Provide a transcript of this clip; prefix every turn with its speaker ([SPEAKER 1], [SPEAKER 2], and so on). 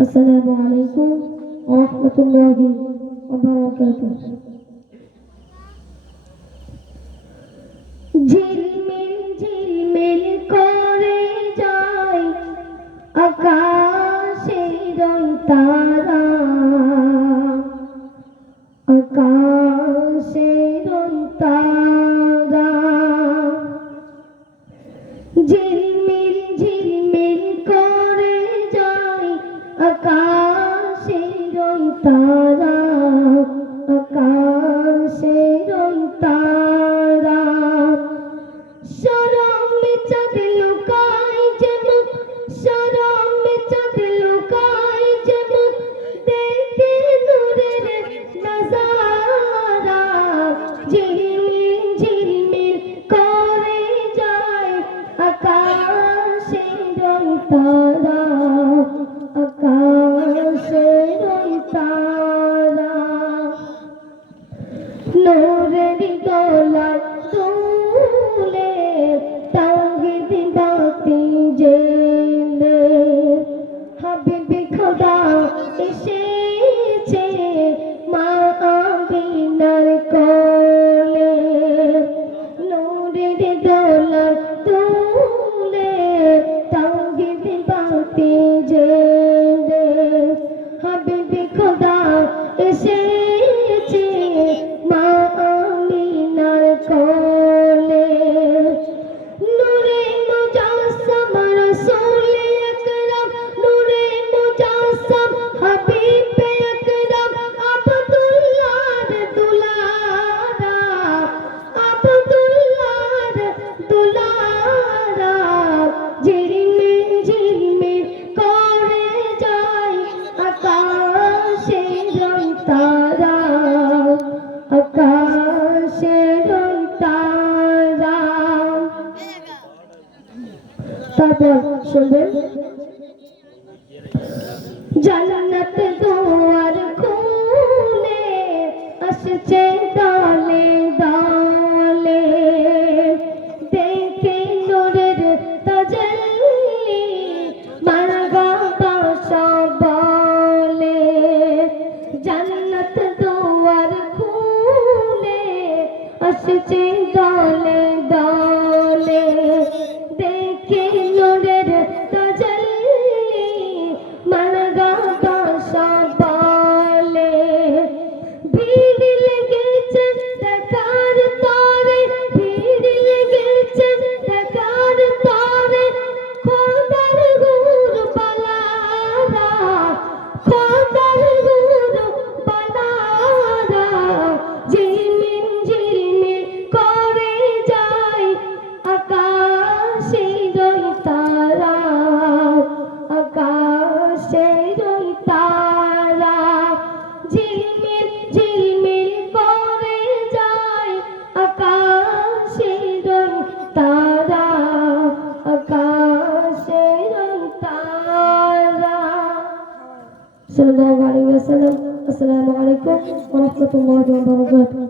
[SPEAKER 1] السلام عليكم ورحمة الله وبركاته ঝিলমিল ঝিলমিল করে যায় আকাশে রয় তারা আকাশে রয় তারা তারা আকাশের তারা। নূরের দোলায় তুলে তাগিদ বাতি জেলে হাবিবি খোদা এসেছে মা আমিনার কোলে। নূরের দোলায় তুলে তারপর শুনবেন জান্নাত দুয়ার খুলে আসছে দলে। এসেছে দলে দলে sallallahu alaihi wasallam assalamu alaikum warahmatullahi wabarakatuh